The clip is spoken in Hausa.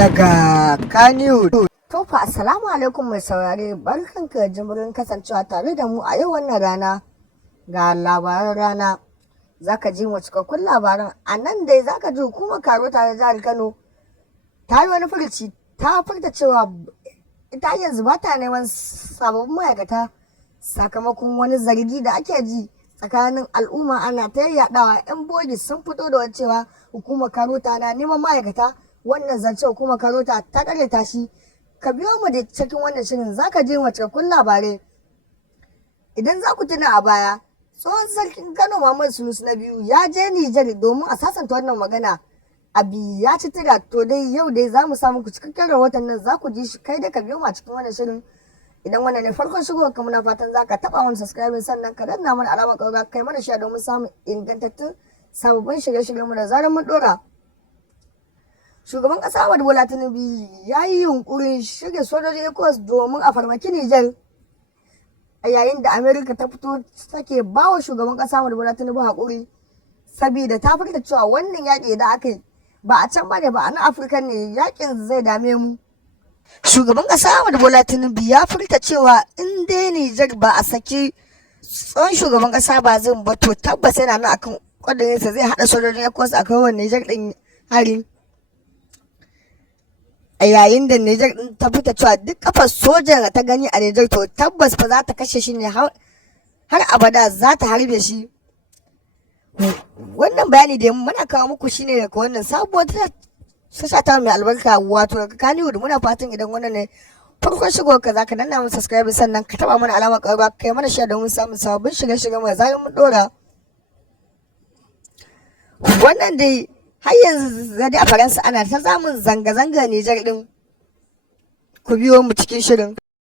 daga Kannywood. Tofa, assalamu alaikum mai saurare, barkanka jimirin kasancewa tare da mu a yau wannan rana. Ga labaran rana, zaka ji mu cikakkun labaran. A nan dai zaka ji hukumar Karota ta jihar Kano ta yi wani furuci, ta furta cewa ita yanzu ba ta neman sababbin ma'aikata sakamakon wani zargi da ake ji tsakanin al'umma ana ta yaɗawa. 'Yan bogi sun fito da cewa hukumar Karota na neman ma'aikata. Wannan zance hukumar Karota ta karyata shi. Ka biyo mu da cikin wannan shirin, zaka je mu cikakkun labarai. Idan za ku tuna a baya, tsohon sarkin Kano Muhammadu Sunusi na biyu ya je Nijar domin a sasanta wannan magana. Abi ya ci tira. To dai yau dai za mu samu ku cikakken rahoton nan, za ku ji shi. Kai da ka biyo mu a cikin wannan shirin. Idan wannan ne farkon shigowar ka, muna fatan za ka taɓa mana subscribing, sannan ka danna mana alamar ƙaura, kai mana share domin samun ingantattun sababbin shirye-shiryen mu da zarar mun ɗora. Shugaban ƙasa Ahmadu Bola Tinubu ya yi yunƙurin shirya sojojin ECOWAS domin a farmaki Nijar, a yayin da Amerika ta fito take ba wa shugaban ƙasa Ahmadu Bola Tinubu haƙuri, saboda ta furta cewa wannan yaƙi da aka yi ba a can bane ba a nan Afirka ne, yaƙin zai dame mu. Shugaban ƙasa Ahmadu Bola Tinubu ya furta cewa in dai Nijar ba a saki tsohon shugaban ƙasa ba zan ba, to tabbas yana nan akan ƙudurinsa zai haɗa sojojin ECOWAS a kai Nijar ɗin hari. A yayin da Nijar ɗin ta fita cewa duk kafar sojan ta gani a Nijar to tabbas fa za ta kashe shi ne har abada, za ta harbe shi. Wannan bayani da muna kawo muku shine daga wannan sabuwar tasha ta mai albarka, wato daga Kannywood. Muna fatan idan wannan ne farkon shigo ka zaka danna mu subscribe, sannan ka taba mana alamar ƙarfa, kai mana share domin samun sababbin shirye-shirye mai zarar mun dora. Wannan dai har yanzu zade a Faransa ana ta samun zanga-zanga Nijar din. Ku biyo mu cikin shirin.